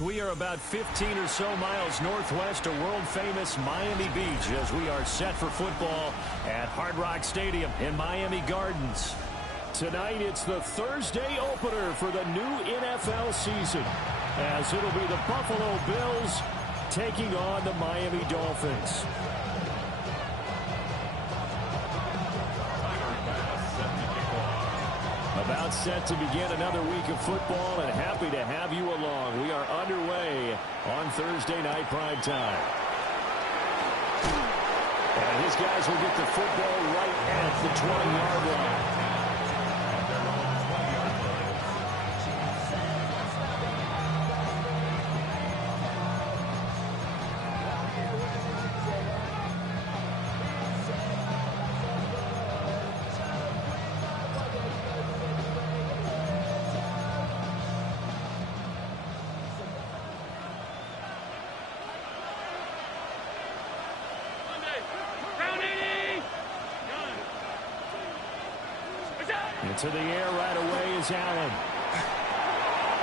We are about 15 or so miles northwest of world-famous Miami Beach as we are set for football at Hard Rock Stadium in Miami Gardens. Tonight, it's the Thursday opener for the new NFL season, as it'll be the Buffalo Bills taking on the Miami Dolphins. About set to begin another week of football, and happy to have you along. We are underway on Thursday night prime time. And his guys will get the football right at the 20-yard line. Into the air right away is Allen.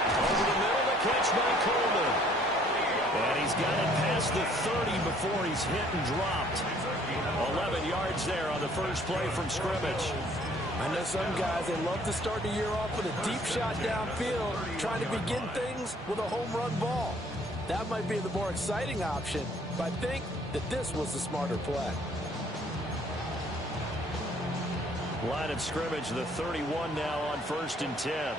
Over the middle, the catch by Coleman. And he's got it past the 30 before he's hit and dropped. 11 yards there on the first play from scrimmage. I know some guys, they love to start the year off with a deep shot downfield, trying to begin things with a home run ball. That might be the more exciting option, but I think that this was the smarter play. Line of scrimmage, the 31 now on 1st and 10.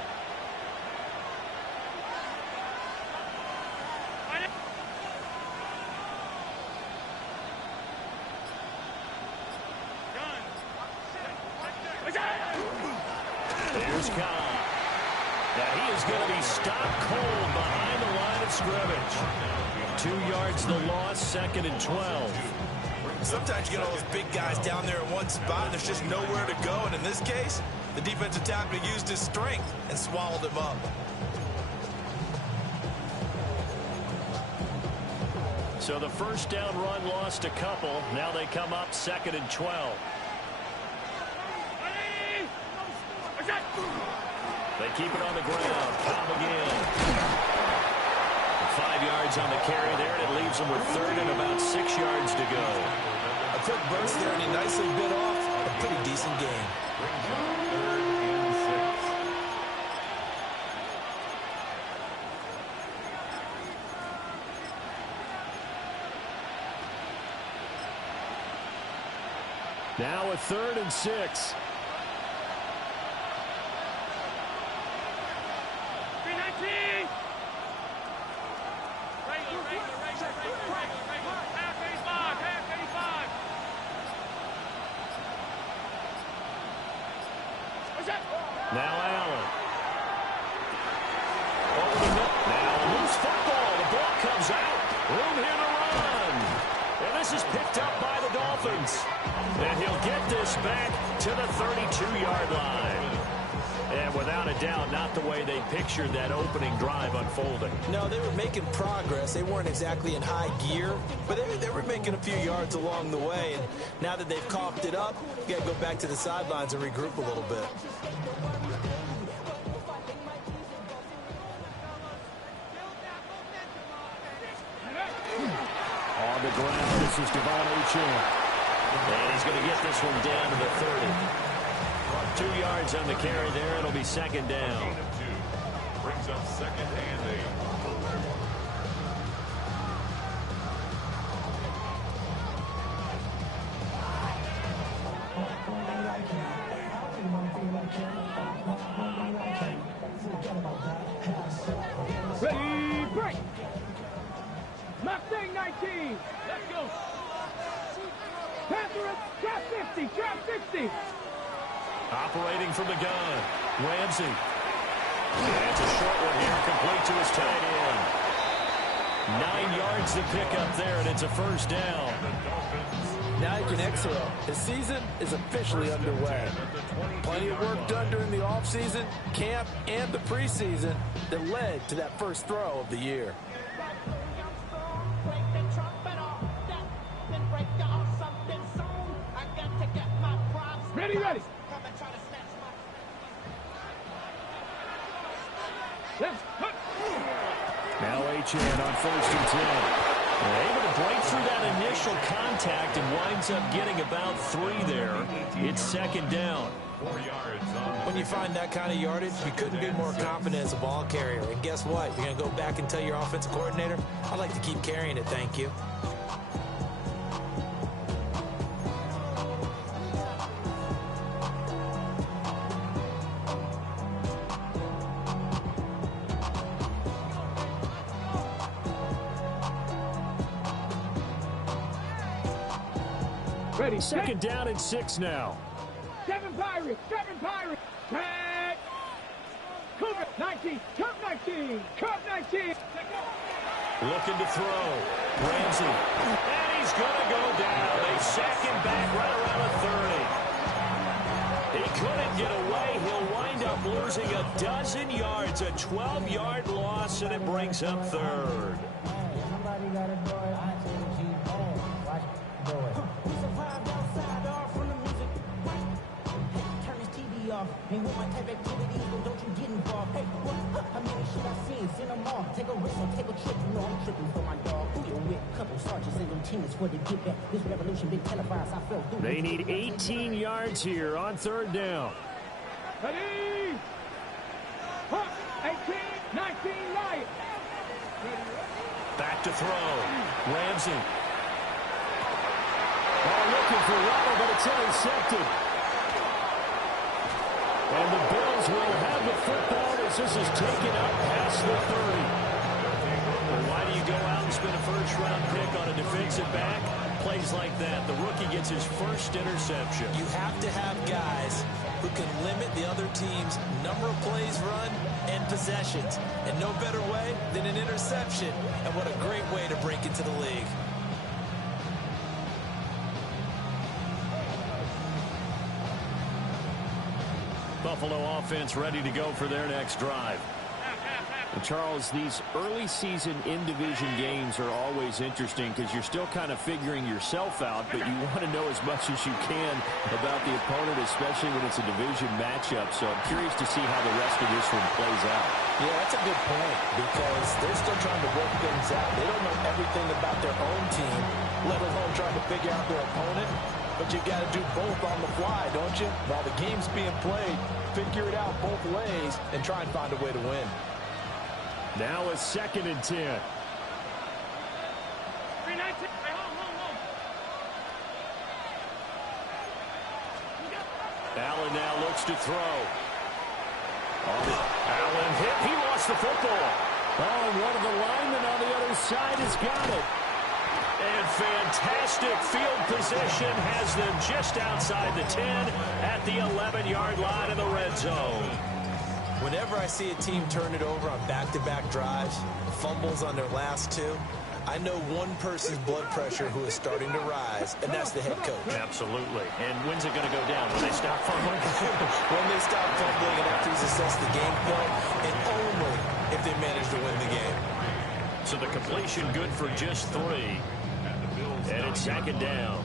Here's Cobb. Now he is going to be stopped cold behind the line of scrimmage. 2 yards the loss, 2nd and 12. Sometimes you get all those big guys down there in one spot, and there's just nowhere to go. And in this case, the defensive tackle used his strength and swallowed him up. So the first down run lost a couple. Now they come up 2nd and 12. They keep it on the ground. Cobb again. 5 yards on the carry there, and it leaves them with 3rd and about 6 yards to go. A quick burst there, and he nicely bit off a pretty decent game. Now a 3rd and 6. Now Allen. Over the middle. Now loose football. The ball comes out. Room here to run. And this is picked up by the Dolphins. And he'll get this back to the 32-yard line. And without a doubt, not the way they pictured that opening drive unfolding. No, they were making progress. They weren't exactly in high gear, but they were making a few yards along the way. And now that they've coughed it up, you got to go back to the sidelines and regroup a little bit. On the ground, this is Devon Achane. And he's going to get this one down to the 30. 2 yards on the carry there. It'll be 2nd down. Brings up 2nd and 8. Ready, break. Mustang 19. Let's go. Panthers, trap 50, trap 60. Operating from the gun, Ramsey. And it's a short one here, complete to his tight end. 9 yards to pick up there, and it's a 1st down. Now you can exhale. The season is officially underway. Plenty of work done during the offseason, camp, and the preseason that led to that first throw of the year. Ready, ready. Let's put. Now HN on 1st and 10. They're able to break through that initial contact and winds up getting about 3 there. It's 2nd down. When you find that kind of yardage, you couldn't be more confident as a ball carrier. And guess what? You're going to go back and tell your offensive coordinator, I'd like to keep carrying it, thank you. Ready, 2nd down and 6 now. 7 Pirates, 7 Pirates. Tag. Cougar 19, Cub 19, Cub 19. Looking to throw. Ramsey. And he's going to go down. They sack him back right around the 30. He couldn't get away. He'll wind up losing a dozen yards. A 12-yard loss, and it brings up 3rd. Somebody got a boy. I tell you, keep on. Watch it. Go ahead. We survived outside all from the music. Hey, turn this TV off. Ain't with my type activities, but don't you get involved. Hey, what? How many shit I seen? Send them all. Take a risk or take a trip. You know I'm tripping for my dog. Who you with? Couple sergeants and lieutenants for the get back. This revolution been televised. I felt through. They need 18 yards here on 3rd down. Ready. 18, 19, right. Back to throw. Ramsey. Ball looking for Waddle, but it's intercepted. And the Bills will have the football as this is taken up past the 30. Well, why do you go out and spend a first-round pick on a defensive back? Plays like that. The rookie gets his first interception. You have to have guys who can limit the other team's number of plays run and possessions. And no better way than an interception. And what a great way to break into the league. Buffalo offense ready to go for their next drive. And Charles, these early season in-division games are always interesting because you're still kind of figuring yourself out, but you want to know as much as you can about the opponent, especially when it's a division matchup. So I'm curious to see how the rest of this one plays out. Yeah, that's a good point because they're still trying to work things out. They don't know everything about their own team, let alone trying to figure out their opponent. But you got to do both on the fly, don't you? While the game's being played, figure it out both ways and try and find a way to win. Now a 2nd and 10. 319. Hold. Allen now looks to throw. Allen hit. He lost the football. Oh, and one of the linemen on the other side has got it. And fantastic field position has them just outside the 10 at the 11-yard line in the red zone. Whenever I see a team turn it over on back-to-back drives, fumbles on their last two, I know one person's blood pressure who is starting to rise, and that's the head coach. Absolutely. And when's it going to go down? When they stop fumbling? When they stop fumbling and after he's assessed the game plan, and only if they manage to win the game. So the completion good for just 3. And it's 2nd down.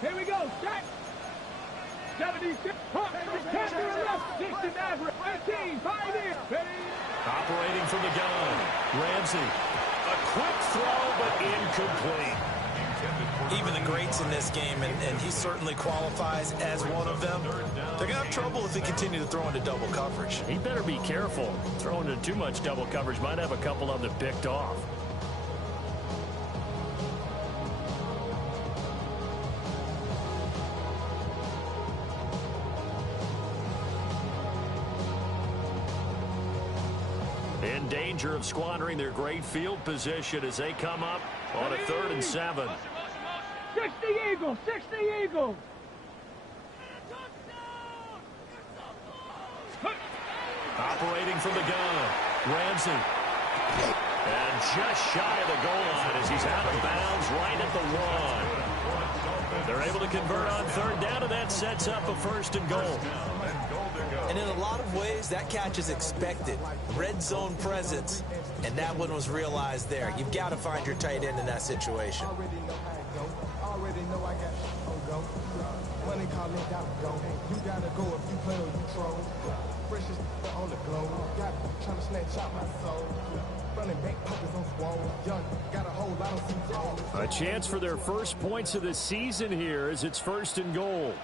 Here we go. Set. 76. 10 to the left. 60 average. 15. 5 in. Ready. Operating from the gun. Ramsey. A quick throw, but incomplete. Even the greats in this game, and he certainly qualifies as one of them, they're going to have trouble if they continue to throw into double coverage. He better be careful. Throwing into too much double coverage might have a couple of them picked off. In danger of squandering their great field position as they come up on a 3rd and 7. 60 Eagles. 60 Eagles. Operating from the gun. Ramsey. And just shy of the goal line as he's out of bounds right at the 1. They're able to convert on 3rd down, and that sets up a 1st and goal. And in a lot of ways, that catch is expected. Red zone presence, and that one was realized there. You've got to find your tight end in that situation. Already know I got go. Money calling, gotta go. You gotta go if you play or you troll. Freshest on the globe. Got trying to snatch out my soul. Running back pockets on swole. Young, got a whole lot of A chance for their first points of the season here as it's 1st and goal.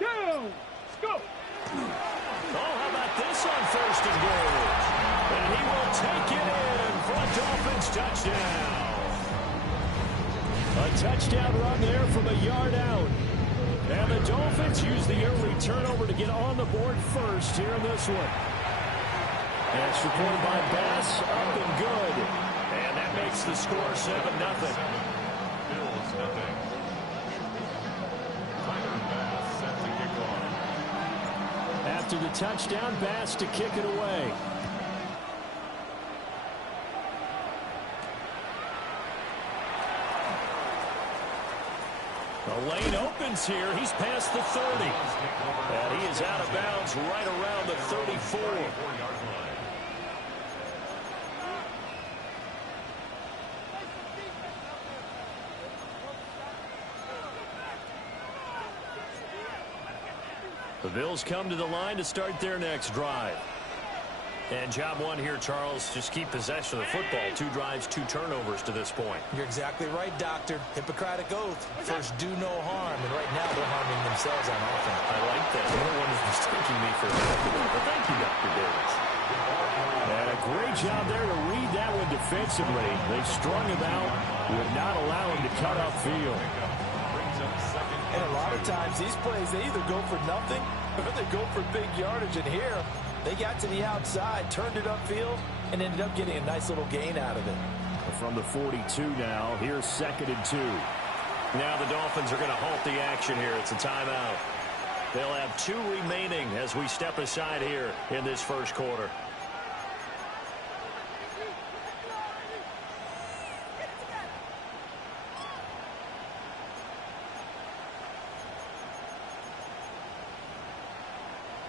Down. Go. Oh, how about this on 1st and goal? And he will take it in for a Dolphins touchdown. A touchdown run there from a yard out. And the Dolphins use the early turnover to get on the board first here in this one. Extra point by Bass, up and good. And that makes the score 7-0. Bills nothing. Tyler Bass set to kick off. After the touchdown, Bass to kick it away. The lane opens here. He's past the 30. And he is out of bounds right around the 34. The Bills come to the line to start their next drive. And job one here, Charles, just keep possession of the football. 2 drives, 2 turnovers to this point. You're exactly right, Doctor. Hippocratic oath. First, do no harm. And right now, they're harming themselves on offense. I like that. No one is mistaking me for that. But thank you, Dr. Davis. And a great job there to read that one defensively. They strung him out, would not allow him to cut upfield. And a lot of times, these plays, they either go for nothing or they go for big yardage. And here, they got to the outside, turned it upfield, and ended up getting a nice little gain out of it. From the 42 now, here's 2nd and 2. Now the Dolphins are going to halt the action here. It's a timeout. They'll have 2 remaining as we step aside here in this first quarter.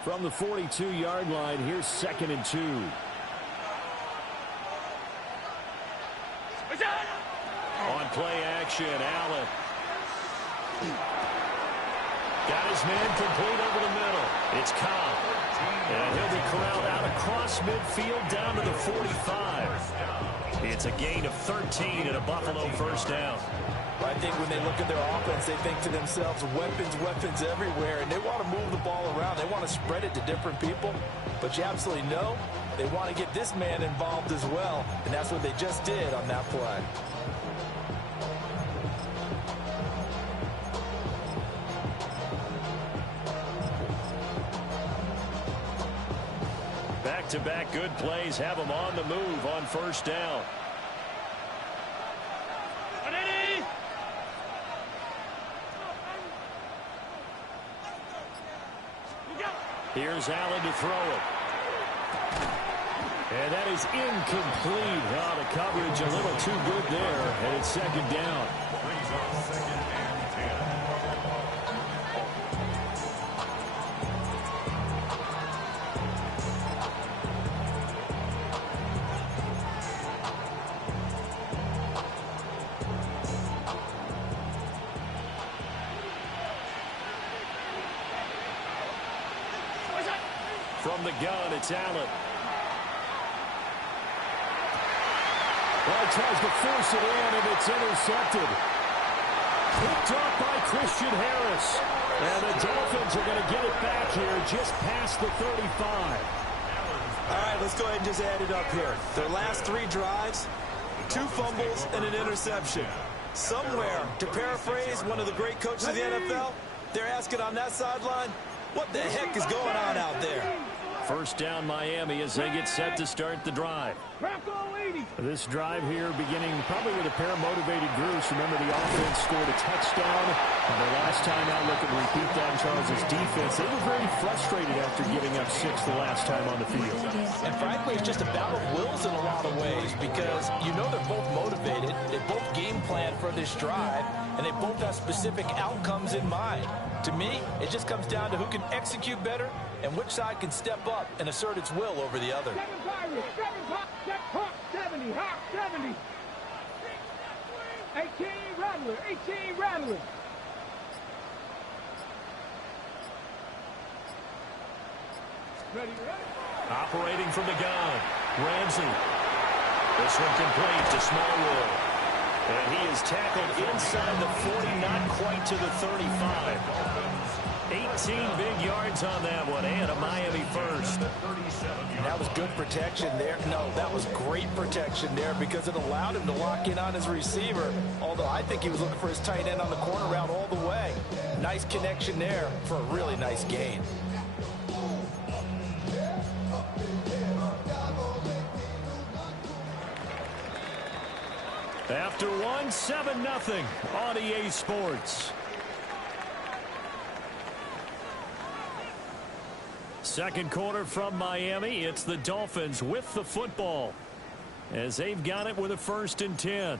From the 42-yard line, here's 2nd and 2. On play action, Allen. Got his man complete over the middle. It's Cobb. And he'll be corralled out across midfield down to the 45. It's a gain of 13 and a Buffalo first down. I think when they look at their offense, they think to themselves, weapons everywhere, and they want to move the ball around. They want to spread it to different people, but you absolutely know they want to get this man involved as well, and that's what they just did on that play. Back-to-back good plays have them on the move on first down. Here's Allen to throw it. And that is incomplete. Oh, the coverage a little too good there. And it's 2nd down. Brings up 2nd and 10. From the gun, it's Allen. Well, tries to force it in, and it's intercepted. Picked off by Christian Harris. And the Dolphins are going to get it back here just past the 35. All right, let's go ahead and just add it up here. Their last 3 drives, 2 fumbles and an interception. Somewhere, to paraphrase one of the great coaches of the NFL, they're asking on that sideline, what the heck is going on out there? First down Miami as they get set to start the drive. This drive here beginning probably with a pair of motivated groups. Remember, the offense scored a touchdown. And the last time out, look at repeat that, Charles' defense. They were very frustrated after giving up 6 the last time on the field. And frankly, it's just a battle of wills in a lot of ways because you know they're both motivated. They both game plan for this drive. and they both have specific outcomes in mind. To me, it just comes down to who can execute better and which side can step up and assert its will over the other. 70, hot 70. 18 Rattler, 18 Rattler. Ready. Operating from the gun, Ramsey. This one complete to Smallwood. And he is tackled inside the 40, not quite to the 35. 18 big yards on that one, and a Miami first. That was good protection there. No, that was great protection there because it allowed him to lock in on his receiver, although I think he was looking for his tight end on the corner route all the way. Nice connection there for a really nice gain. After one, 7-0 on EA Sports. Second quarter from Miami. It's the Dolphins with the football as they've got it with a 1st and 10.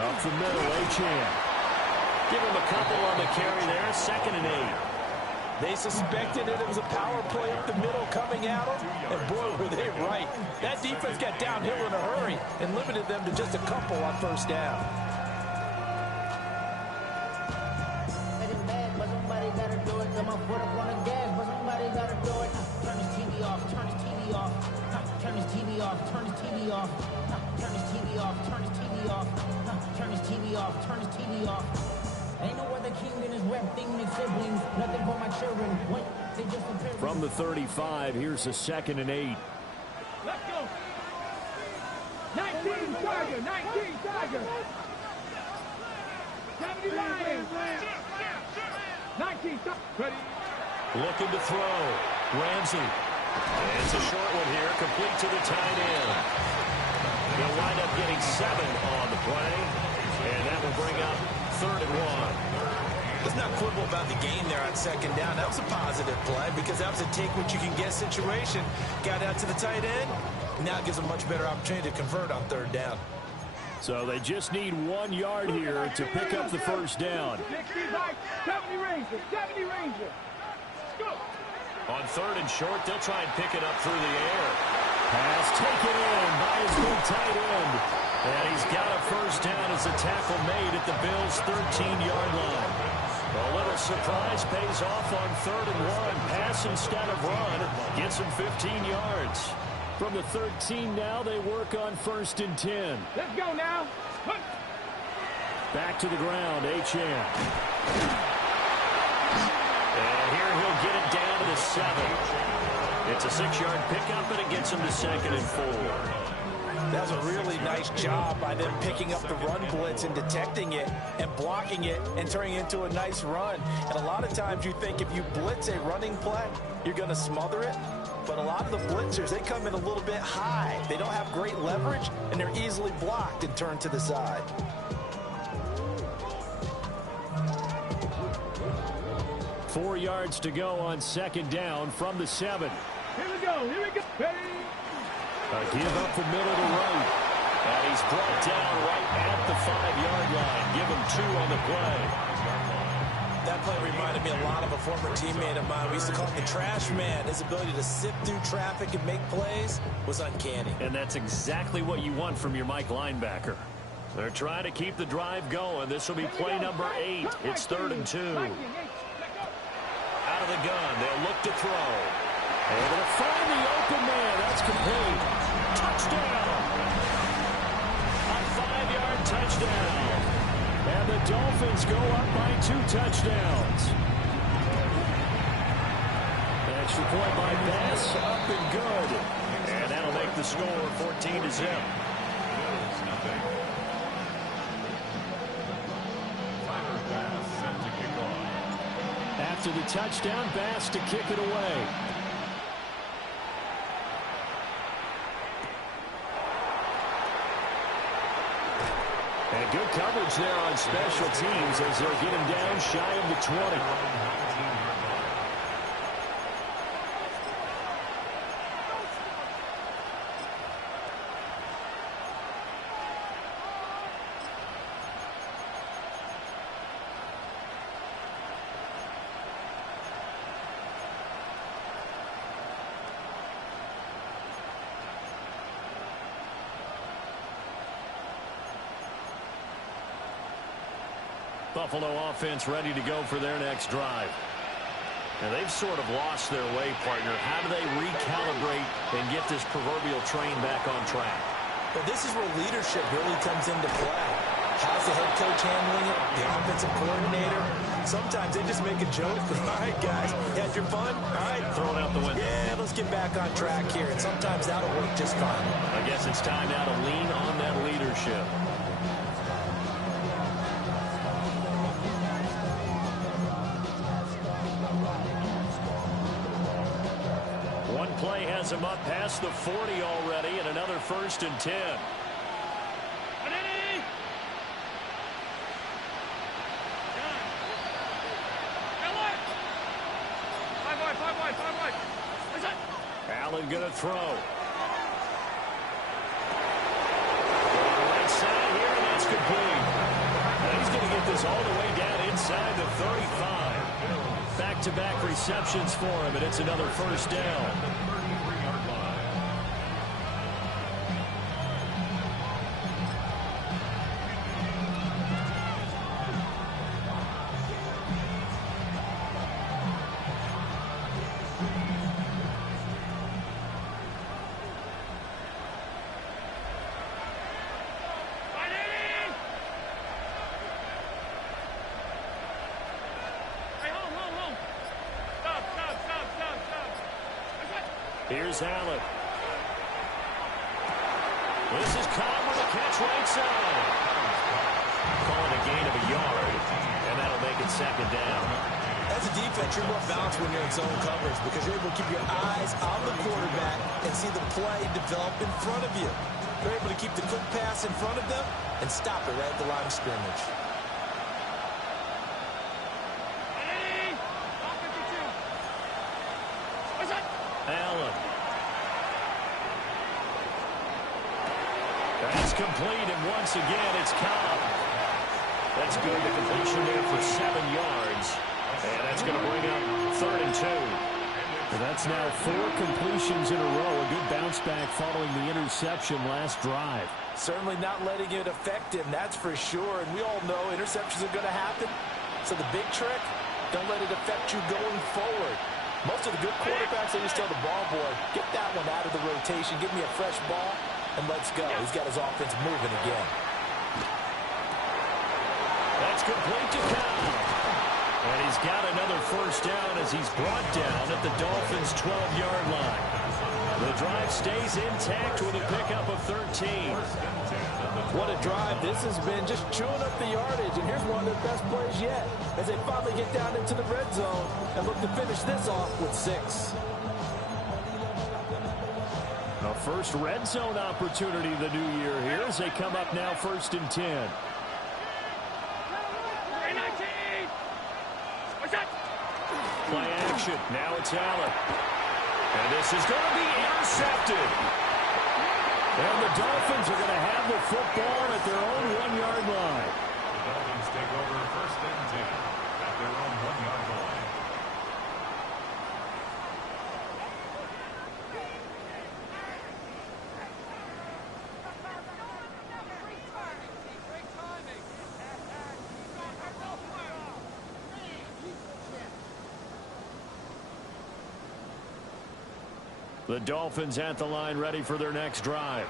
Up the middle, Achane. Give him a couple on the carry there. 2nd and 8. They suspected it was a power play up the middle coming at them, and boy, were they right. That defense got downhill in a hurry and limited them to just a couple on 1st down. But somebody gotta do it. Got my foot up on the gas, but somebody gotta do it. Turn this TV off, turn this TV off. Turn this TV off, turn this TV off. Turn this TV off, turn this TV off. Turn this TV off, turn this TV off. Ain't no other king in his rep thing than siblings. Nothing for my children. What? They just appear. From the 35, here's a 2nd and 8. Let's go. 19 Tiger, 19 Tiger. 70 Lions. 19 Tiger. Ready. Looking to throw. Ramsey. And it's a short one here, complete to the tight end. He'll wind up getting 7 on the play, and that will bring up 3rd and 1. Let's not quibble about the game there on 2nd down. That was a positive play because that was a take-what-you-can-get situation. Got out to the tight end. Now it gives a much better opportunity to convert on 3rd down. So they just need 1 yard here to pick up the 1st down. 70 Ranger, 70 Ranger. Go. On 3rd and short, they'll try and pick it up through the air. Pass taken in by his big tight end. And he's got a 1st down as a tackle made at the Bills' 13-yard line. A little surprise pays off on 3rd and 1. Pass instead of run. Gets him 15 yards. From the 13 now, they work on 1st and 10. Let's go now. Back to the ground, Achane. And here he'll get it down to the 7. It's a 6-yard pickup, and it gets him to 2nd and 4. That was a really nice job by them picking up the run blitz and detecting it and blocking it and turning it into a nice run. And a lot of times you think if you blitz a running play, you're going to smother it. But a lot of the blitzers, they come in a little bit high. They don't have great leverage, and they're easily blocked and turned to the side. Four yards to go on 2nd down from the 7. Here we go, here we go. Ready. A give up the middle to right. And he's brought down right at the 5-yard line. Give him 2 on the play. That play reminded me a lot of a former teammate of mine. We used to call him the trash man. His ability to sift through traffic and make plays was uncanny. And that's exactly what you want from your Mike linebacker. They're trying to keep the drive going. This will be play number 8. It's 3rd and 2. Out of the gun, they'll look to throw. Able to find the open man. That's complete. Touchdown. A 5-yard touchdown. And the Dolphins go up by 2 touchdowns. Extra point by Bass, up and good. And that'll make the score 14-0. after the touchdown. Bass to kick it away. And good coverage there on special teams as they'll get him down shy of the 20. Buffalo offense ready to go for their next drive. And they've sort of lost their way, partner. How do they recalibrate and get this proverbial train back on track? But this is where leadership really comes into play. How's the head coach handling it? The offensive coordinator? Sometimes they just make a joke. All right, guys, you had your fun? All right. Throw it out the window. Yeah, let's get back on track here. And sometimes that'll work just fine. I guess it's time now to lean on that leadership. One play has him up past the 40 already, and another 1st and 10. Allen going to throw. Right side here, and that's complete. And he's going to get this all the way down inside the 35. Back-to-back receptions for him, and it's another 1st down. Here's Allen. This is Cobb with a catch right side. Calling a gain of a yard, and that'll make it 2nd down. As a defense, you're more balanced when you're in zone coverage because you're able to keep your eyes on the quarterback and see the play develop in front of you. You're able to keep the quick pass in front of them and stop it right at the line of scrimmage. Allen. That's complete, and once again, it's Cobb. That's good. The completion there for 7 yards. And that's going to bring up 3rd and 2. And that's now 4 completions in a row. A good bounce back following the interception last drive. Certainly not letting it affect him, that's for sure. And we all know interceptions are going to happen. So the big trick, don't let it affect you going forward. Most of the good quarterbacks, they just tell the ball boy, get that one out of the rotation, give me a fresh ball, and let's go. He's got his offense moving again. That's complete to Cobb. And he's got another 1st down as he's brought down at the Dolphins' 12-yard line. The drive stays intact with a pickup of 13. What a drive this has been, just chewing up the yardage. And here's one of their best plays yet as they finally get down into the red zone and look to finish this off with 6. A first red zone opportunity the new year here as they come up now 1st and 10. Play action. Now it's Allen. And this is going to be intercepted. And the Dolphins are going to have the football at their own 1-yard line. The Dolphins take over 1st and 10 at their own 1-yard line. The Dolphins at the line ready for their next drive.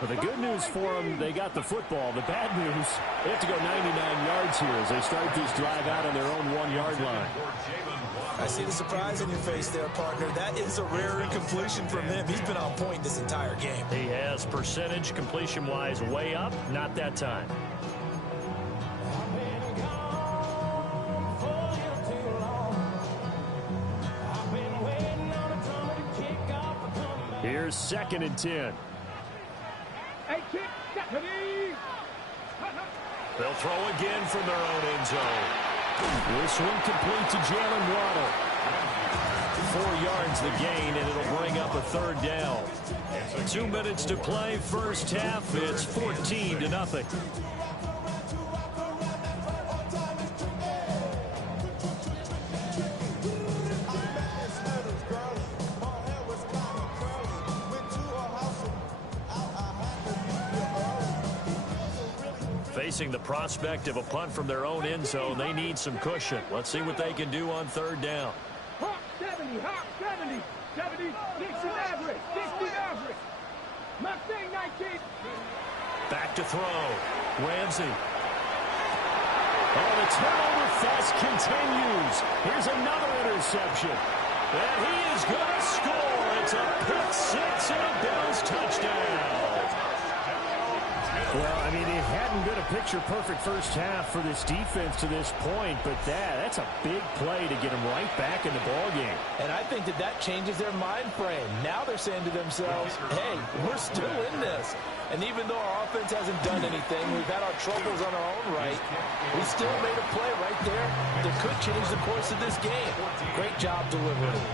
But the good news for them, they got the football. The bad news, they have to go 99 yards here as they start this drive out on their own 1-yard line. I see the surprise in your face there, partner. That is a rare incompletion from him. He's been on point this entire game. He has percentage completion-wise way up, not that time. Here's 2nd and 10. Hey, kick, Stephanie. They'll throw again from their own end zone. This one complete to Jalen Waddle. 4 yards the gain, and it'll bring up a 3rd down. 2 minutes to play, first half. It's 14-0. Facing the prospect of a punt from their own end zone, they need some cushion. Let's see what they can do on 3rd down. Hawk 70, Hawk 70, 70, 60 average, 60 average. Mustang 19. Back to throw. Ramsey. Oh, the turnover fest continues. Here's another interception. And he is going to score. It's a pick 6 and a Bills touchdown. Well, I mean, it hadn't been a picture-perfect first half for this defense to this point, but that's a big play to get them right back in the ballgame. And I think that changes their mind frame. Now they're saying to themselves, hey, we're still in this. And even though our offense hasn't done anything, we've had our troubles on our own right, we still made a play right there that could change the course of this game. Great job delivering.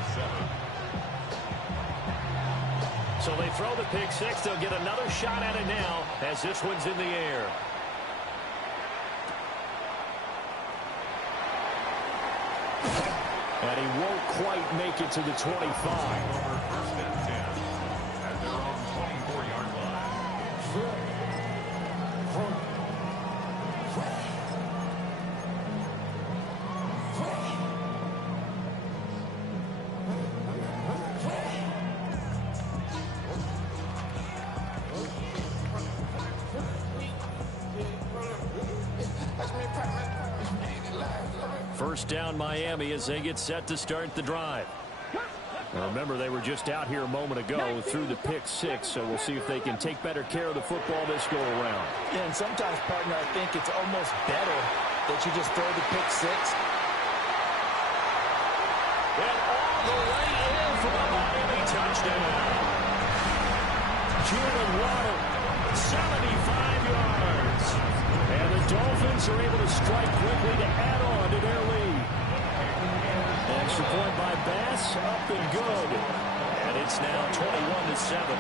So they throw the pick 6. They'll get another shot at it now as this one's in the air. And he won't quite make it to the 25. First and 10 at their own 24-yard line. First down Miami as they get set to start the drive. Now remember, they were just out here a moment ago through the pick 6, so we'll see if they can take better care of the football this go around. Yeah, and sometimes, partner, I think it's almost better that you just throw the pick 6. And all the way in for a Miami touchdown. Jalen Waddle, 75 yards. And the Dolphins are able to strike quickly to add on to their lead. Extra point by Bass, up and good. And it's now 21-7.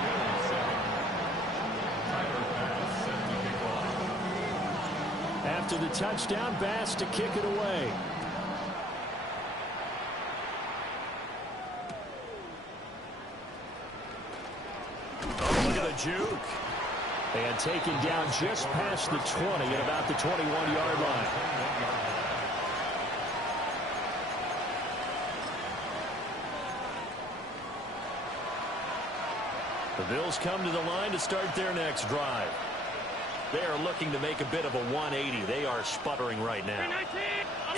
After the touchdown, Bass to kick it away. Oh, look at the juke. And taken down just past the 20 at about the 21-yard line. The Bills come to the line to start their next drive. They are looking to make a bit of a 180. They are sputtering right now.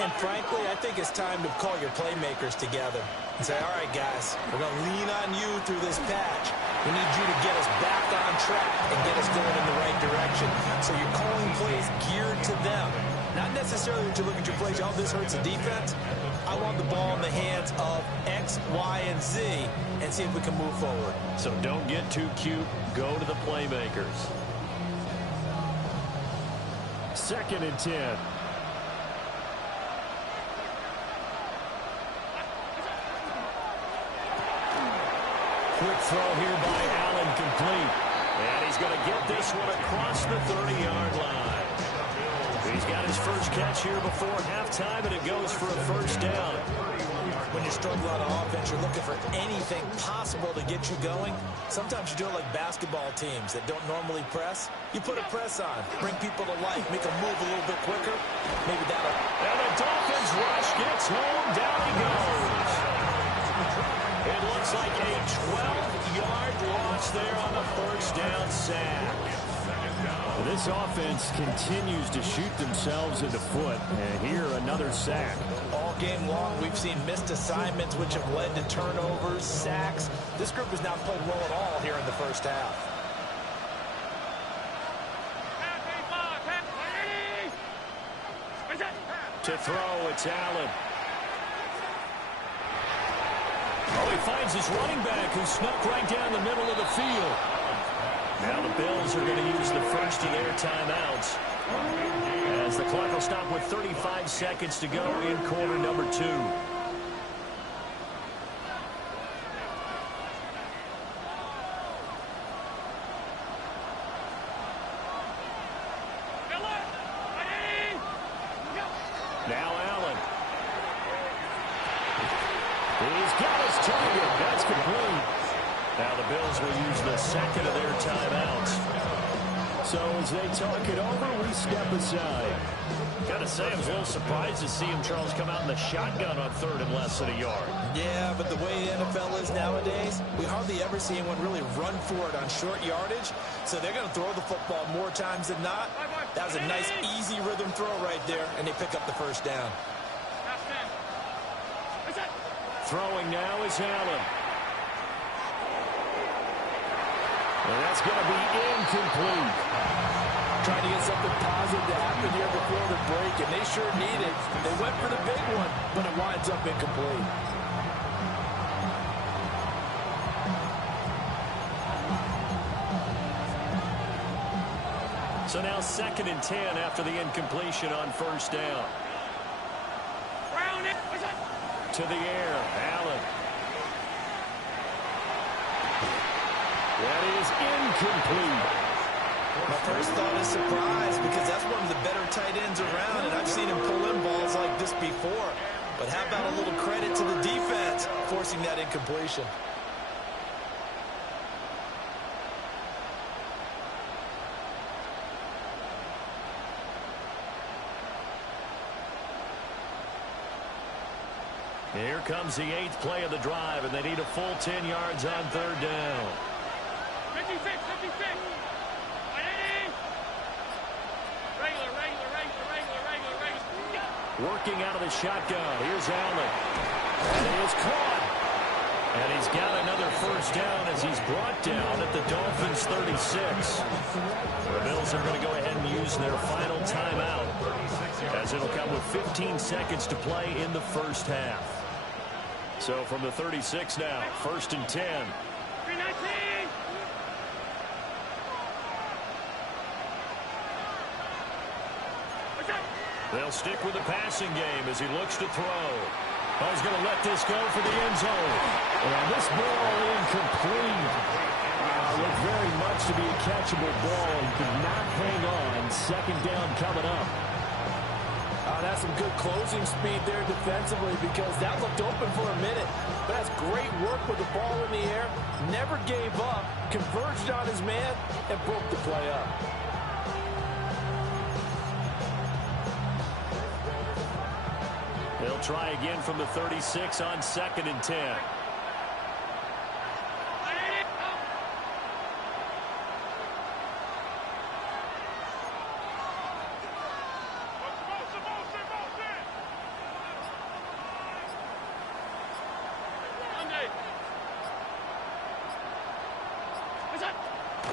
And frankly, I think it's time to call your playmakers together and say, all right, guys, we're going to lean on you through this patch. We need you to get us back on track and get us going in the right direction. So you're calling plays geared to them. Not necessarily that you look at your plays, oh, this hurts the defense. I want the ball in the hands of X, Y, and Z and see if we can move forward. So don't get too cute. Go to the playmakers. 2nd and 10. Quick throw here by Allen, complete. And he's going to get this one across the 30-yard line. He's got his first catch here before halftime, and it goes for a first down. When you struggle on offense, you're looking for anything possible to get you going. Sometimes you do it like basketball teams that don't normally press. You put a press on, bring people to life, make them move a little bit quicker. Maybe that'll... And the Dolphins rush gets home. Down he goes. It looks like a 12-yard loss there on the first down sack. This offense continues to shoot themselves in the foot. And here, another sack. All game long, we've seen missed assignments, which have led to turnovers, sacks. This group has not played well at all here in the first half. To throw, it's Allen. Oh, he finds his running back who snuck right down the middle of the field. Now the Bills are going to use the first of their timeouts, as the clock will stop with 35 seconds to go in quarter number 2. Now Allen. He's got his target. That's complete. Now the Bills will use the second of their timeouts. So as they talk it over, we step aside. Got to say, I was a little surprised to see him, Charles, come out in the shotgun on third and less than a yard. Yeah, but the way the NFL is nowadays, we hardly ever see anyone really run for it on short yardage. So they're going to throw the football more times than not. That was a nice, easy rhythm throw right there, and they pick up the first down. Throwing now is Allen. And that's going to be incomplete. Trying to get something positive to happen here before the break, and they sure need it. They went for the big one, but it winds up incomplete. So now 2nd and 10 after the incompletion on first down. To the air, Allen. That is incomplete. My first thought is surprise, because that's one of the better tight ends around, and I've seen him pull in balls like this before. But how about a little credit to the defense forcing that incompletion? Here comes the 8th play of the drive, and they need a full 10 yards on third down. 56. Working out of the shotgun. Here's Allen. And he is caught. And he's got another first down as he's brought down at the Dolphins' 36. The Bills are going to go ahead and use their final timeout, as it'll come with 15 seconds to play in the first half. So from the 36 now, 1st and 10. 319. They'll stick with the passing game as he looks to throw. Oh, he's going to let this go for the end zone. And this ball incomplete. Looked very much to be a catchable ball. He could not hang on. 2nd down coming up. That's some good closing speed there defensively, because that looked open for a minute. But that's great work with the ball in the air. Never gave up, converged on his man, and broke the play up. They'll try again from the 36 on 2nd and 10.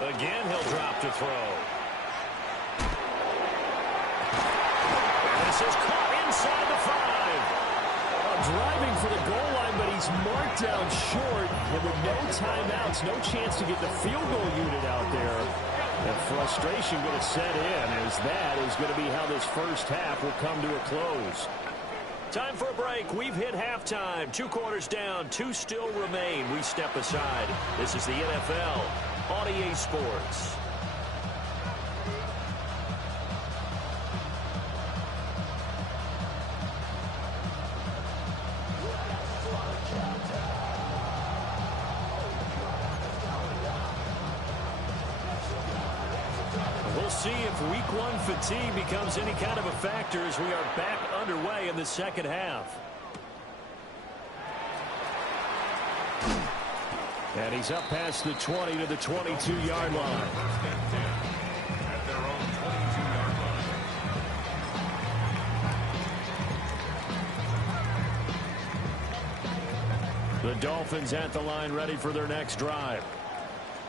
Again, he'll drop to throw. This is caught inside the 5. Driving for the goal line, but he's marked down short. And with no timeouts, no chance to get the field goal unit out there. And frustration going to set in, as that is going to be how this first half will come to a close. Time for a break. We've hit halftime. 2 quarters down. 2 still remain. We step aside. This is the NFL on EA Sports. We'll see if week 1 fatigue becomes any kind of a factor as we are back underway in the second half. And he's up past the 20 to the 22-yard line. At their own 22-yard line. The Dolphins at the line, ready for their next drive.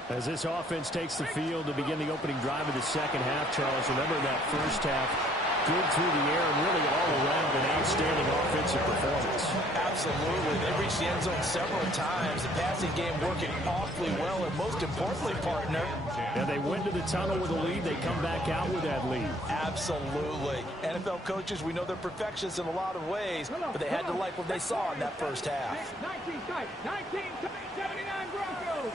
As this offense takes the field to begin the opening drive of the second half, Charles, remember that first half, good through the air and really all around an outstanding offensive performance. Absolutely. They reached the end zone several times. The passing game working awfully well, and most importantly, partner. And they went to the tunnel with a lead. They come back out with that lead. Absolutely. NFL coaches, we know they're perfectionists in a lot of ways, but they had to like what they saw in that first half. 1979 Broncos.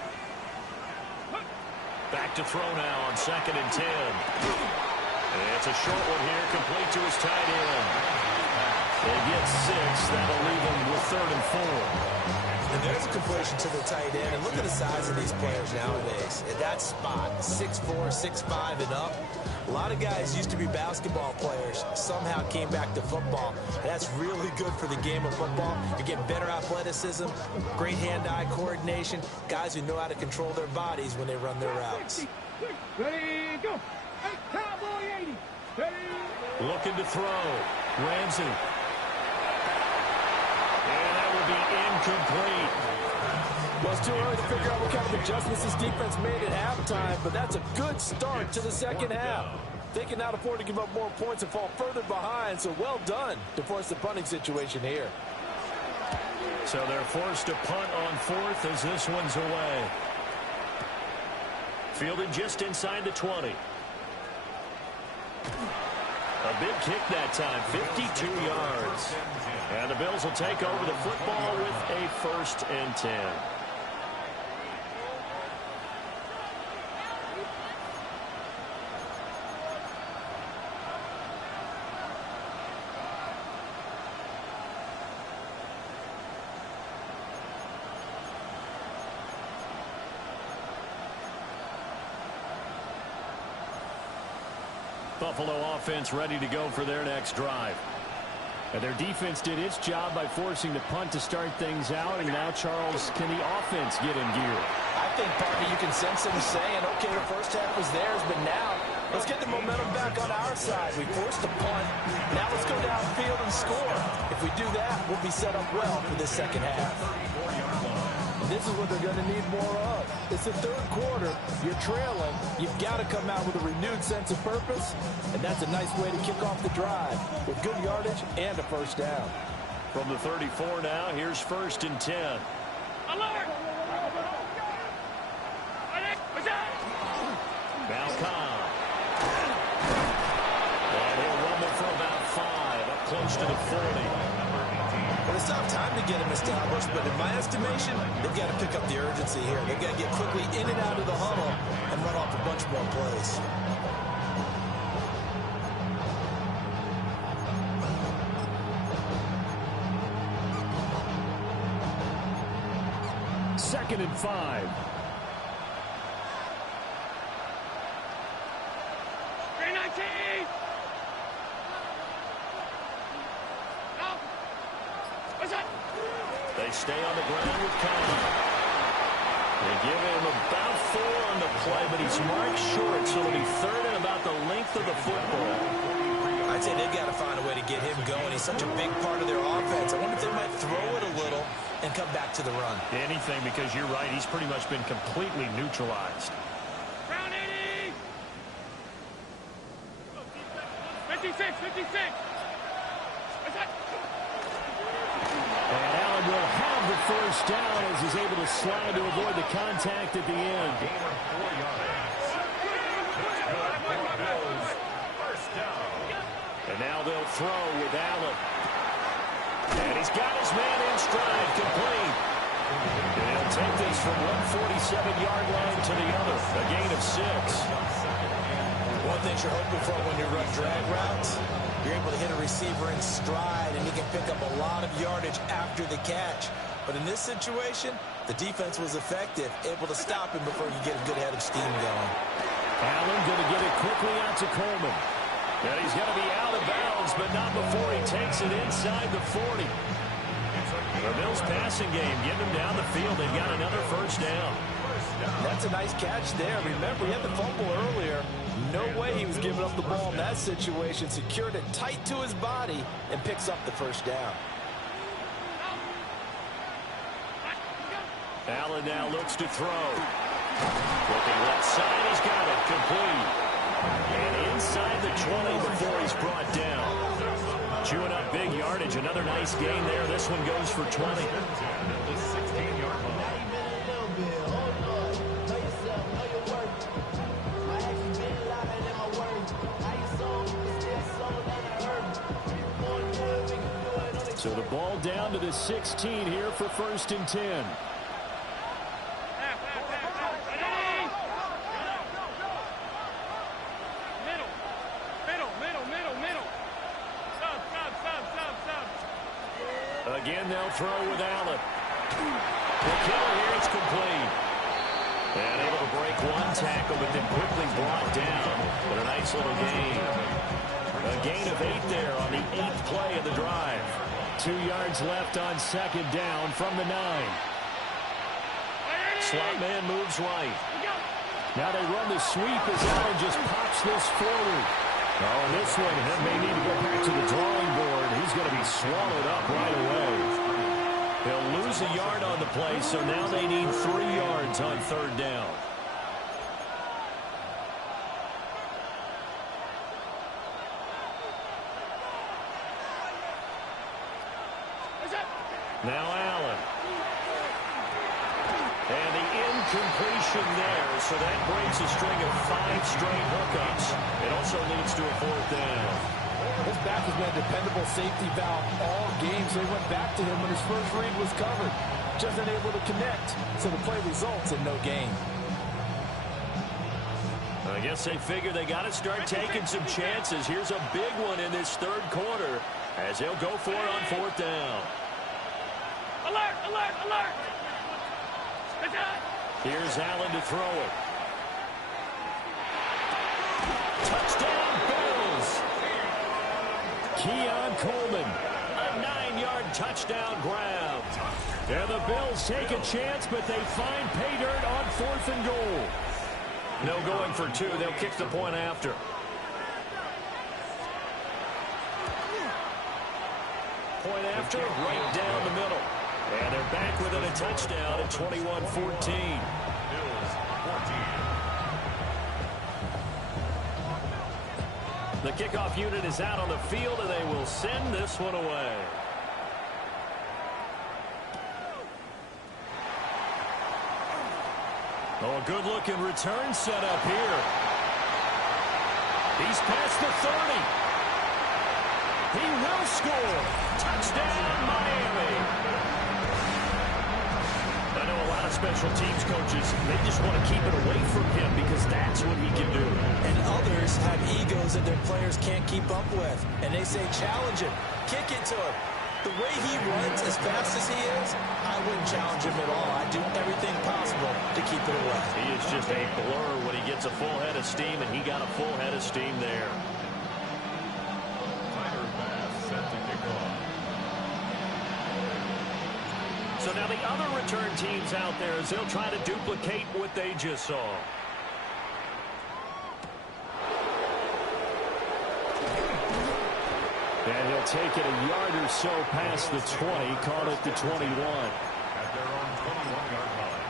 Back to throw now on 2nd and 10. It's a short one here, complete to his tight end. They get 6. That'll leave them with 3rd and 4. And there's a completion to the tight end. And look at the size of these players nowadays. At that spot, 6'4", 6'5", and up. A lot of guys used to be basketball players, somehow came back to football. That's really good for the game of football. You get better athleticism, great hand-eye coordination, guys who know how to control their bodies when they run their routes. Ready, go. Hey, Cowboy 80. Ready. Looking to throw. Ramsey. And that will be incomplete. Well, it's too early to figure out what kind of adjustments this defense made at halftime, but that's a good start to the second half. They can now afford to give up more points and fall further behind, so well done to force the punting situation here. So they're forced to punt on 4th as this one's away. Fielded just inside the 20. A big kick that time, 52 yards. And the Bills will take over the football with a 1st and 10. Buffalo offense ready to go for their next drive. And their defense did its job by forcing the punt to start things out. And now, Charles, can the offense get in gear? I think, partner, you can sense them saying, okay, the first half was theirs, but now let's get the momentum back on our side. We forced the punt. Now let's go downfield and score. If we do that, we'll be set up well for this second half. This is what they're going to need more of. It's the third quarter. You're trailing. You've got to come out with a renewed sense of purpose, and that's a nice way to kick off the drive with good yardage and a first down. From the 34 now, here's 1st and 10. Alert! Now Cobb. And he'll rumble for about 5, up close to the 40. Well, it's not time to get him established, but in my estimation, they've got to pick up the urgency here. They've got to get quickly in and out of the huddle and run off a bunch more plays. Second and 5. 319. They stay on the ground with Cobb. They give him about 4 on the play, but he's marked short, so it'll be 3rd and about the length of the football. I'd say they've got to find a way to get him going. He's such a big part of their offense. I wonder if they might throw it a little and come back to the run. Anything, because you're right, he's pretty much been completely neutralized. Round 80. 56, 56. And Allen will have the first down as he's able to slide to avoid the contact at the end. And now they'll throw with Allen. And he's got his man in stride, complete. And he'll take this from 147-yard line to the other, a gain of 6. One thing you're hoping for when you run drag routes, you're able to hit a receiver in stride, and he can pick up a lot of yardage after the catch. But in this situation, the defense was effective, able to stop him before you get a good head of steam going. Allen going to get it quickly out to Coleman. And he's going to be out of bounds, but not before he takes it inside the 40. The Bills passing game, getting them down the field. They've got another first down. That's a nice catch there. Remember, he had the fumble earlier. No way he was giving up the ball in that situation. Secured it tight to his body and picks up the first down. Allen now looks to throw. Looking left side, he's got it complete. And inside the 20 before he's brought down. scrimmage. Another nice gain there. This one goes for 20. The 16-yard line. So the ball down to the 16 here for 1st and 10. Again, they'll throw with Allen. The kill here, it's complete. And able to break one tackle, but then quickly brought down. But a nice little gain. A gain of 8 there on the 8th play of the drive. 2 yards left on 2nd down from the 9. Slot man moves right. Now they run the sweep as Allen just pops this forward. Oh, and this one may need to go back to the drawing board. He's going to be swallowed up right away. They'll lose a yard on the play, so now they need 3 yards on 3rd down. Now Allen. And the incompletion there, so that breaks a string of 5 straight hookups. It also leads to a 4th down. His back has been a dependable safety valve all game, so they went back to him when his first read was covered. Just unable to connect, so the play results in no gain. I guess they figure they got to start taking some chances. Here's a big one in this 3rd quarter as they'll go for it on 4th down. Alert, alert, alert! Here's Allen to throw it. Touchdown, Bills! Keon Coleman. A 9-yard touchdown grab. And the Bills take a chance, but they find pay dirt on 4th and goal. No going for 2. They'll kick the point after. Point after, right down the middle. And they're back within a touchdown at 21-14. Bills 14. The kickoff unit is out on the field, and they will send this one away. Oh, a good-looking return set up here. He's past the 30. He will score. Touchdown, Miami. I know a lot of special teams coaches, they just want to keep it away from him because that's what he can do. And others have egos that their players can't keep up with. And they say, challenge him. Kick it to him. The way he runs as fast as he is, I wouldn't challenge him at all. I'd do everything possible to keep it away. He is just a blur when he gets a full head of steam, and he got a full head of steam there. Tiger pass set to kick off. So now the other return teams out there as they'll try to duplicate what they just saw. And he'll take it a yard or so past the 20, call it the 21. At their own 21-yard line.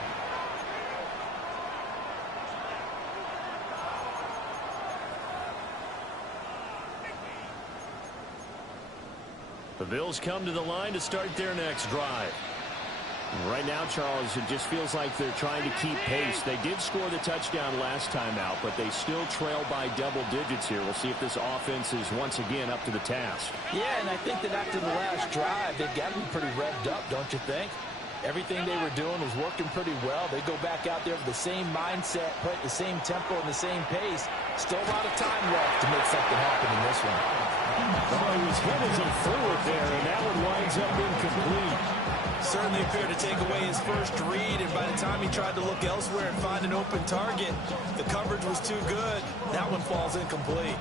The Bills come to the line to start their next drive. Right now, Charles, it just feels like they're trying to keep pace. They did score the touchdown last time out, but they still trail by double digits here. We'll see if this offense is once again up to the task. Yeah, and I think that after the last drive, they've got to be pretty revved up, don't you think? Everything they were doing was working pretty well. They go back out there with the same mindset, play at the same tempo and the same pace. Still a lot of time left to make something happen in this one. Oh, he was hit as he threw it there, and that one winds up incomplete. Certainly appeared to take away his first read, and by the time he tried to look elsewhere and find an open target, the coverage was too good. That one falls incomplete.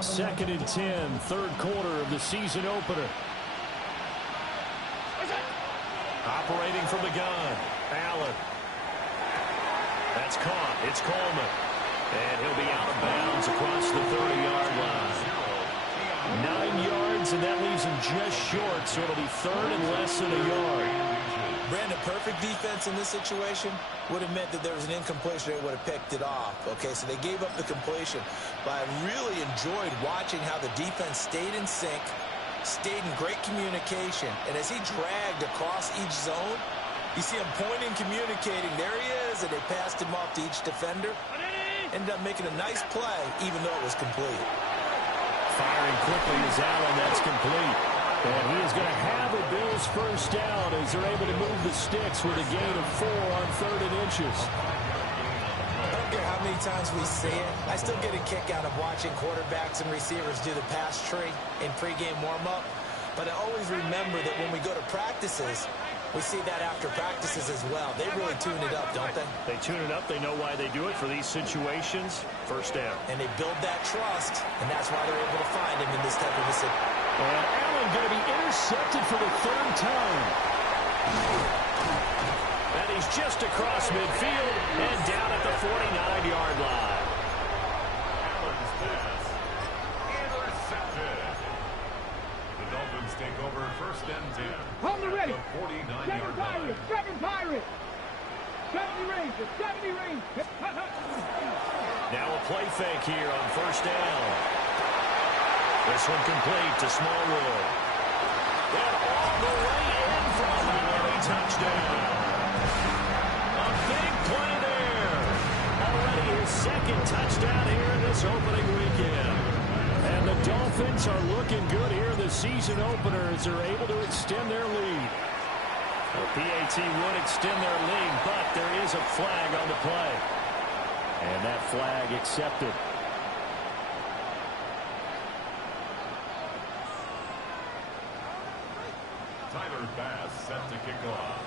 Second and 10, 3rd quarter of the season opener. Operating from the gun, Allen. That's caught. It's Coleman. And he'll be out of bounds across the 30-yard line. 9 yards, and that leaves him just short, so it'll be 3rd and less than a yard. Brandon, perfect defense in this situation would have meant that there was an incompletion. They would have picked it off. Okay, so they gave up the completion. But I really enjoyed watching how the defense stayed in sync, stayed in great communication. And as he dragged across each zone, you see him pointing, communicating. There he is, and they passed him off to each defender. Ended up making a nice play, even though it was complete. Firing quickly is Allen. That's complete. And he is going to have a Bills first down as they're able to move the sticks with a gain of 4 on 3rd and inches. I don't care how many times we see it. I still get a kick out of watching quarterbacks and receivers do the pass tree in pregame warm-up. But I always remember that when we go to practices, we see that after practices as well. They really tune it up, don't they? They tune it up. They know why they do it for these situations. First down. And they build that trust, and that's why they're able to find him in this type of a situation. And Allen going to be intercepted for the 3rd time. And he's just across midfield and down at the 49-yard line. Allen's pass intercepted. The Dolphins take over 1st and 10. Hold it ready. 49-yard line. 7 Pirates. 70 range. 70 range. Now a play fake here on 1st down. This one complete to Smallwood. And all the way in for a Miami touchdown. A big play there. Already his 2nd touchdown here in this opening weekend. And the Dolphins are looking good here in the season opener as they're able to extend their lead. The PAT would extend their lead, but there is a flag on the play. And that flag accepted. Tyler Bass set to kick off.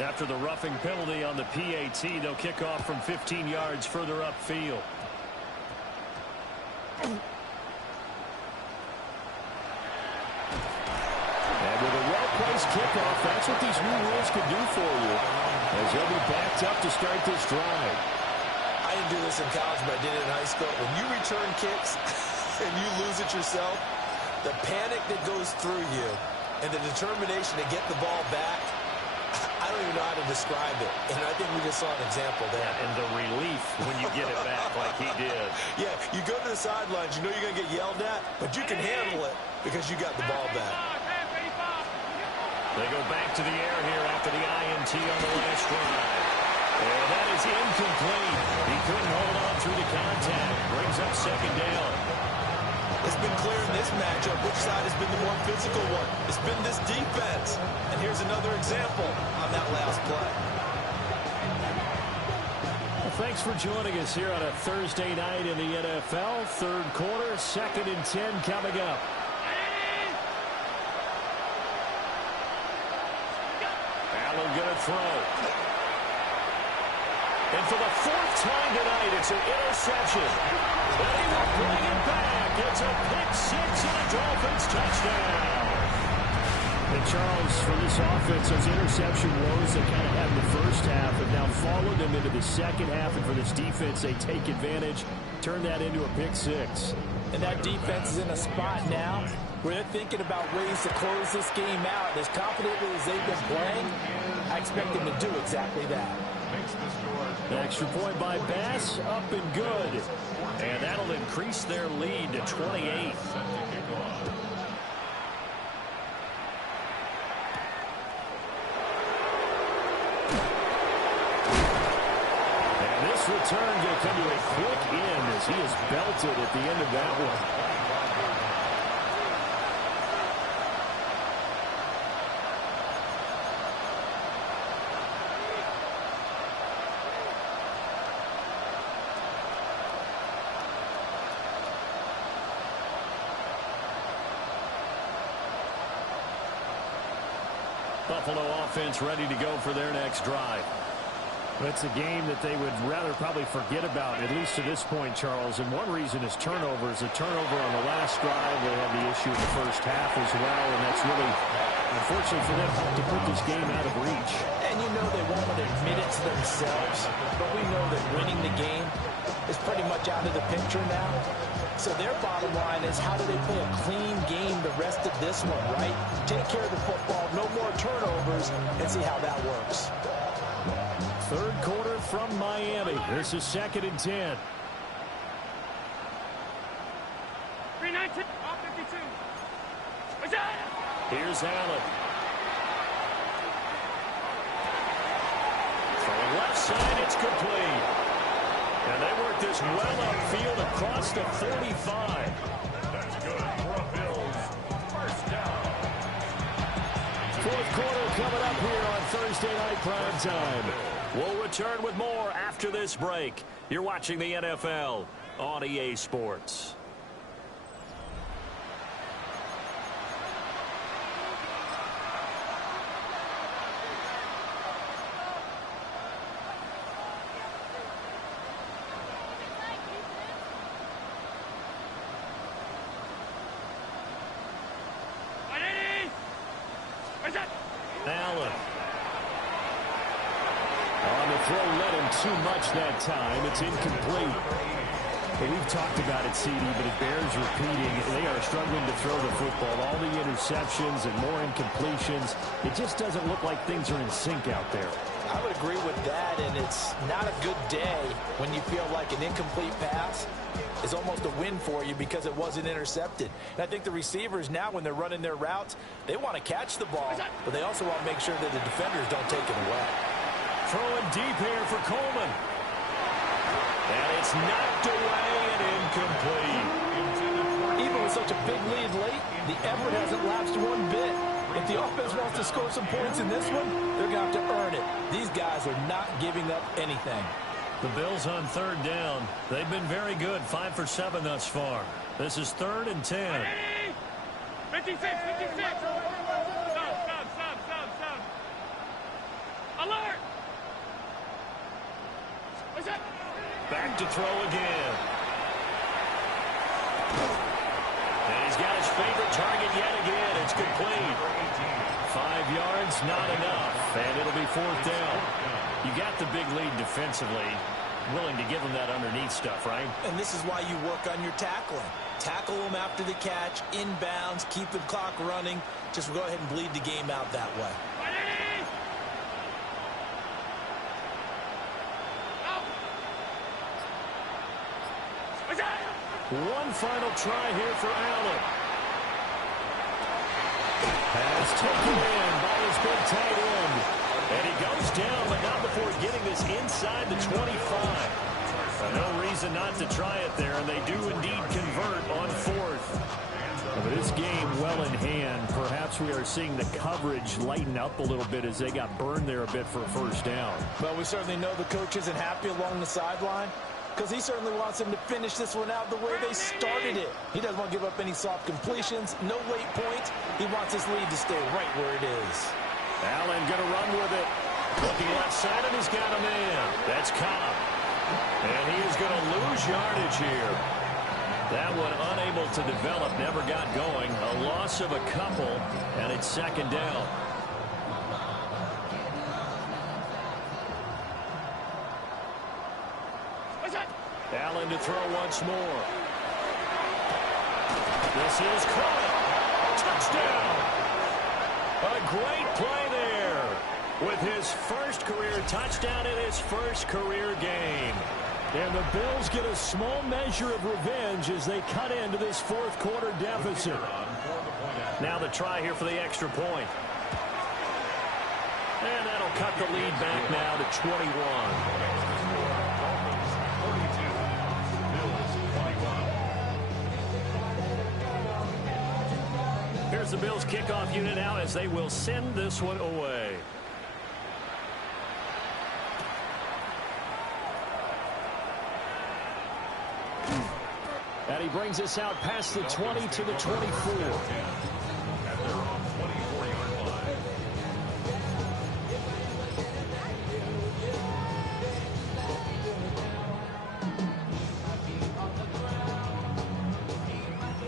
After the roughing penalty on the PAT, they'll kick off from 15 yards further upfield. And with a well-placed kickoff, that's what these new rules can do for you, as they'll be backed up to start this drive. I didn't do this in college, but I did it in high school. When you return kicks and you lose it yourself, the panic that goes through you and the determination to get the ball back, I don't even know how to describe it. And I think we just saw an example there. And the relief when you get it back like he did. Yeah, you go to the sidelines, you know you're going to get yelled at, but you can handle it because you got the ball back. They go back to the air here after the INT on the last drive. And that is incomplete. He couldn't hold on through the contact. Brings up 2nd down. It's been clear in this matchup which side has been the more physical one. It's been this defense. And here's another example on that last play. Well, thanks for joining us here on a Thursday night in the NFL. 3rd quarter, 2nd and 10 coming up. Allen going to throw. And for the 4th time tonight, it's an interception. And he will bring it back. It's a pick 6 and a Dolphins touchdown. And Charles, for this offense, those interception woes that kind of had in the first half have now followed them into the 2nd half. And for this defense, they take advantage, turn that into a pick 6. And that defense is in a spot now where they're thinking about ways to close this game out. As confidently as they've been playing, I expect them to do exactly that. An extra point by Bass, up and good. And that'll increase their lead to 28. And this return going to come to a quick end as he is belted at the end of that one. Buffalo offense ready to go for their next drive. It's a game that they would rather probably forget about, at least to this point, Charles. And one reason is turnovers. A turnover on the last drive. They had the issue in the first half as well, and that's really, unfortunately for them, to put this game out of reach. And you know they won't admit it to themselves, but we know that winning the game is pretty much out of the picture now. So their bottom line is, how do they play a clean game the rest of this one, right? Take care of the football, no more turnovers, and see how that works. Third quarter from Miami. This is 2nd and 10. 3-19, all 52. Here's Allen. Throwing left side, it's complete. And they work this well upfield across the 45. That's good for a Bills first down. Fourth quarter coming up here on Thursday Night Prime Time. We'll return with more after this break. You're watching the NFL on EA Sports. Allen. On the throw, led him too much that time. It's incomplete. Well, we've talked about it, CD, but it bears repeating. They are struggling to throw the football. All the interceptions and more incompletions. It just doesn't look like things are in sync out there. I would agree with that, and it's not a good day when you feel like an incomplete pass is almost a win for you because it wasn't intercepted. And I think the receivers now, when they're running their routes, they want to catch the ball, but they also want to make sure that the defenders don't take it away. Throwing deep here for Coleman. And it's knocked away and incomplete. Even with such a big lead late, the effort hasn't lapsed one bit. If the offense wants to score some points in this one, they're going to have to earn it. These guys are not giving up anything. The Bills on third down. They've been very good, 5 for 7 thus far. This is 3rd and 10. 56, 56. Stop. Alert! What's that? Back to throw again. And he's got his favorite target yet again. It's complete. 5 yards, not enough. And it'll be 4th down. You got the big lead defensively. Willing to give them that underneath stuff, right? And this is why you work on your tackling. Tackle them after the catch, inbounds, keep the clock running. Just go ahead and bleed the game out that way. One final try here for Allen. Pass taken in by his big tight end. And he goes down, but not before getting this inside the 25. No reason not to try it there, and they do indeed convert on 4th. But this game well in hand. Perhaps we are seeing the coverage lighten up a little bit as they got burned there a bit for a first down. Well, we certainly know the coach isn't happy along the sideline, because he certainly wants them to finish this one out the way they started it. He doesn't want to give up any soft completions, no late points. He wants his lead to stay right where it is. Allen going to run with it. Looking left side, and he's got a man. That's Cobb. And he is going to lose yardage here. That one unable to develop, never got going. A loss of a couple, and it's 2nd down. Allen to throw once more. This is caught. Touchdown. A great play there with his first career touchdown in his first career game. And the Bills get a small measure of revenge as they cut into this 4th quarter deficit. Now the try here for the extra point. And that'll cut the lead back now to 21. Here's the Bills kickoff unit now as they will send this one away. And he brings us out past the 20 to the 24.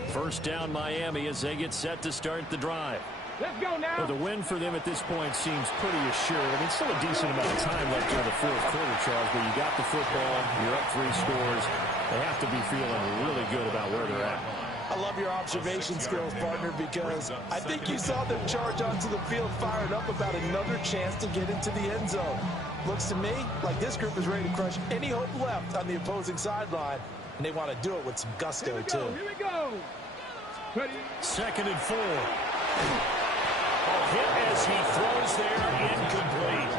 First down Miami as they get set to start the drive. Let's go now. Well, the win for them at this point seems pretty assured. I mean, still a decent amount of time left in the fourth quarter, Charles, but you got the football, you're up 3 scores. They have to be feeling really good about where they're at. I love your observation skills, partner, because I think you saw them charge onto the field fired up about another chance to get into the end zone. Looks to me like this group is ready to crush any hope left on the opposing sideline, and they want to do it with some gusto, too. Here we go. Ready. 2nd and 4. Hit as he throws there, incomplete.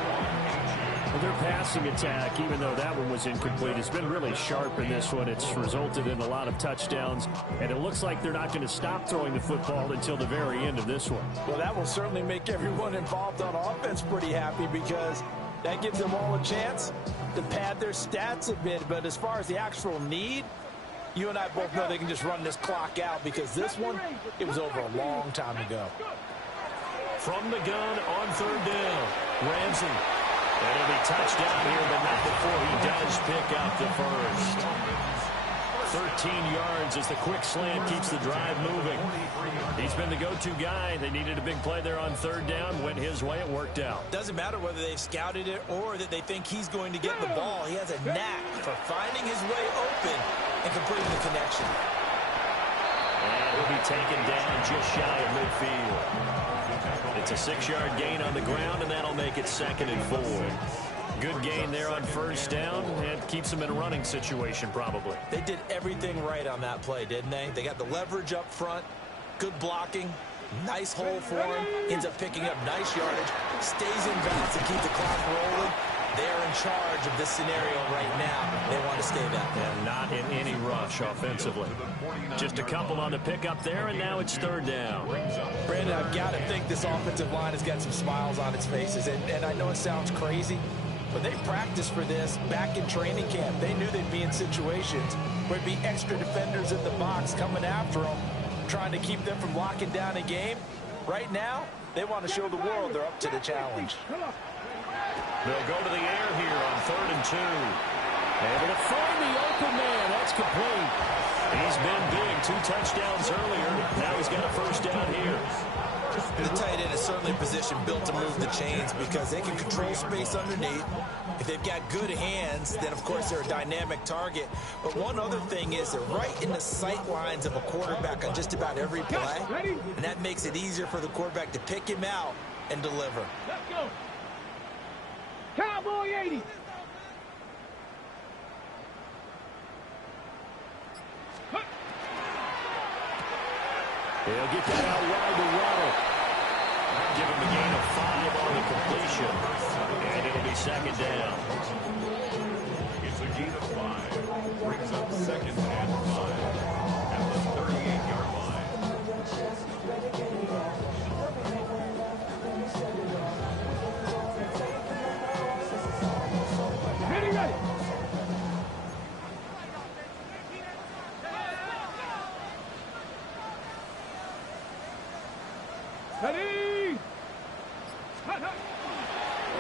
Well, their passing attack, even though that one was incomplete, has been really sharp in this one. It's resulted in a lot of touchdowns, and it looks like they're not going to stop throwing the football until the very end of this one. Well, that will certainly make everyone involved on offense pretty happy, because that gives them all a chance to pad their stats a bit. But as far as the actual need, you and I both know they can just run this clock out, because this one, it was over a long time ago. From the gun on 3rd down, Ramsey. And he'll be touchdown here, but not before he does pick up the first. 13 yards as the quick slant keeps the drive moving. He's been the go-to guy. They needed a big play there on 3rd down. Went his way. It worked out. Doesn't matter whether they've scouted it or that they think he's going to get the ball. He has a knack for finding his way open and completing the connection. And he'll be taken down just shy of midfield. It's a 6-yard gain on the ground, and that'll make it 2nd and 4. Good gain there on 1st down, and keeps them in a running situation probably. They did everything right on that play, didn't they? They got the leverage up front, good blocking, nice hole for him, ends up picking up nice yardage, stays in bounds to keep the clock rolling. They're in charge of this scenario right now. They want to stay that way. And not in any rush offensively. Just a couple on the pickup there, and now it's 3rd down. Brandon, I've got to think this offensive line has got some smiles on its faces. And I know it sounds crazy, but they practiced for this back in training camp. They knew they'd be in situations where there'd be extra defenders in the box coming after them, trying to keep them from locking down a game. Right now, they want to show the world they're up to the challenge. They'll go to the air here on 3rd and 2. Able to find the open man. That's complete. He's been big. 2 touchdowns earlier. Now he's got a 1st down here. The tight end is certainly a position built to move the chains because they can control space underneath. If they've got good hands, then of course they're a dynamic target. But one other thing is they're right in the sight lines of a quarterback on just about every play. And that makes it easier for the quarterback to pick him out and deliver. Let's go. Cowboy 80. He'll get that out wide to Waddle. Give him a gain of 5 on the completion. And it'll be 2nd down. It's a gain of 5. Brings up 2nd and 5 at the 38-yard line. Ready, ready. Ready.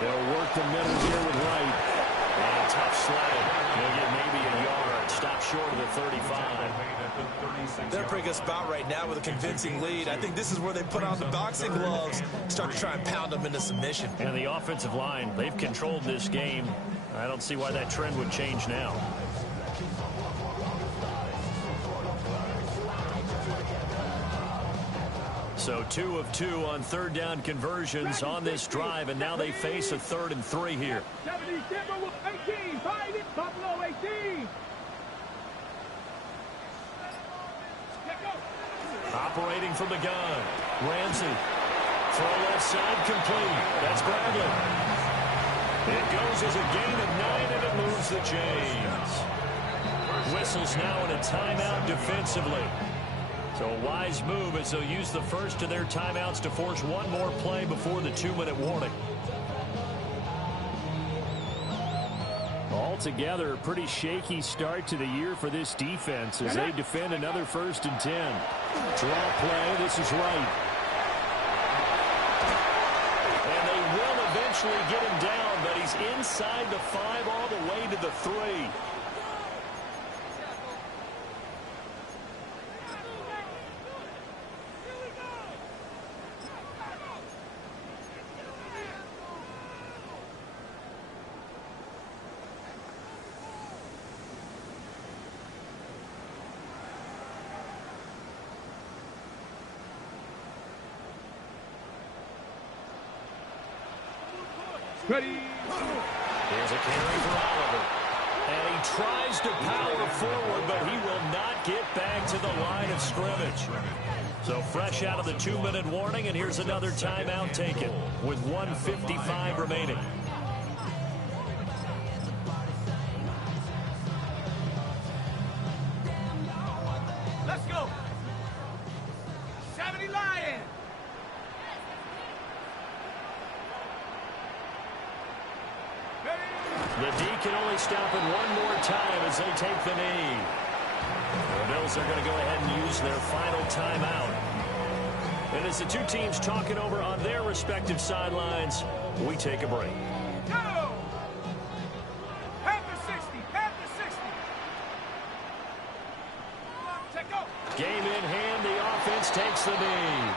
They'll work the middle here with Wright. And a tough sled. He'll get maybe a yard. Stop short of the 35. They're a pretty good spot right now with a convincing lead. I think this is where they put on the boxing gloves, start to try and pound them into submission. And the offensive line, they've controlled this game. I don't see why that trend would change now. So 2 of 2 on 3rd down conversions on this drive, and now they face a 3rd and 3 here. 70, 18, find it, Buffalo 18. Operating from the gun, Ramsey. Throw left side complete. That's Bradley. It goes as a gain of 9, and it moves the chains. Whistles now in a timeout defensively. So a wise move as they'll use the first of their timeouts to force one more play before the 2-minute warning. Altogether, a pretty shaky start to the year for this defense as they defend another 1st and 10. Draw play. This is Wright. And they will eventually get him down, but he's inside the 5 all the way to the 3. Ready. Here's a carry for Oliver. And he tries to power forward, but he will not get back to the line of scrimmage. So fresh out of the 2-minute warning, and here's another timeout taken with 1:55 remaining. Let's go. 70 Lions. The D can only stop it one more time as they take the knee. The Bills are going to go ahead and use their final timeout. And as the two teams talking over on their respective sidelines, we take a break. Go. Half the 60. Half the 60. Come on, take go. Game in hand. The offense takes the knee.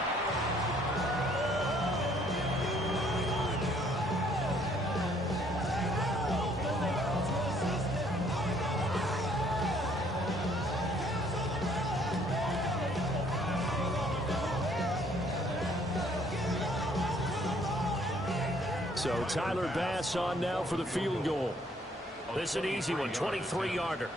So Tyler Bass on now for the field goal. This is an easy one, 23-yarder.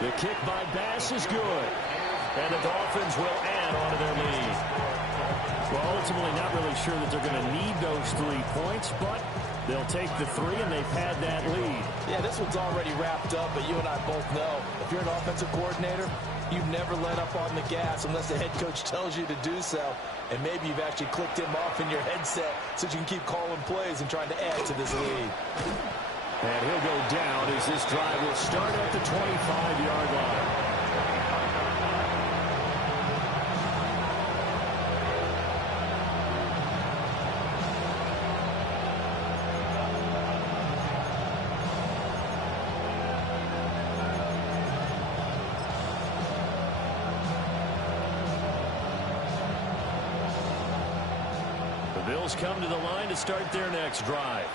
The kick by Bass is good. And the Dolphins will add on to their lead. Well, ultimately not really sure that they're going to need those 3 points, but they'll take the 3 and they've had that lead. Yeah, this one's already wrapped up, but you and I both know if you're an offensive coordinator, you never let up on the gas unless the head coach tells you to do so. And maybe you've actually clicked him off in your headset so you can keep calling plays and trying to add to this lead. And he'll go down as this drive will start at the 25-yard line. The Bills come to the line to start their next drive.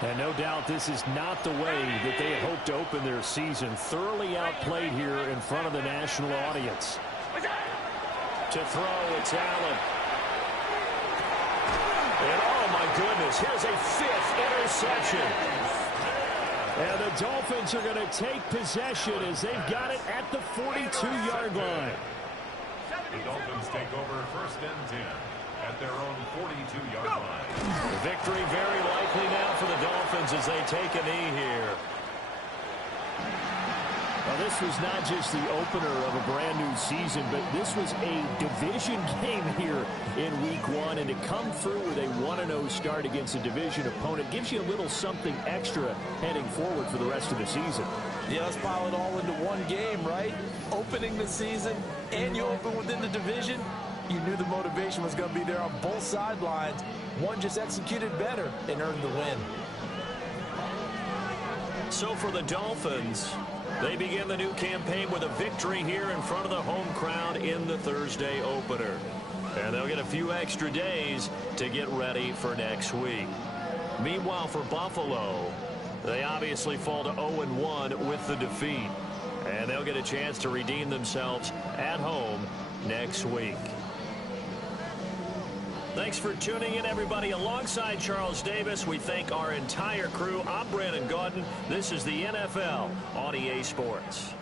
And no doubt this is not the way that they had hoped to open their season. Thoroughly outplayed here in front of the national audience. To throw, it's Allen. And oh my goodness, here's a 5th interception. And the Dolphins are going to take possession as they've got it at the 42-yard line. The Dolphins take over 1st and 10. At their own 42-yard line. The victory very likely now for the Dolphins as they take a knee here. Well, this was not just the opener of a brand new season, but this was a division game here in week 1. And to come through with a 1-0 start against a division opponent gives you a little something extra heading forward for the rest of the season. Yeah, let's pile it all into one game, right? Opening the season and you open within the division. You knew the motivation was going to be there on both sidelines. One just executed better and earned the win. So for the Dolphins, they begin the new campaign with a victory here in front of the home crowd in the Thursday opener. And they'll get a few extra days to get ready for next week. Meanwhile, for Buffalo, they obviously fall to 0-1 with the defeat. And they'll get a chance to redeem themselves at home next week. Thanks for tuning in, everybody. Alongside Charles Davis, we thank our entire crew. I'm Brandon Gaudin. This is the NFL on EA Sports.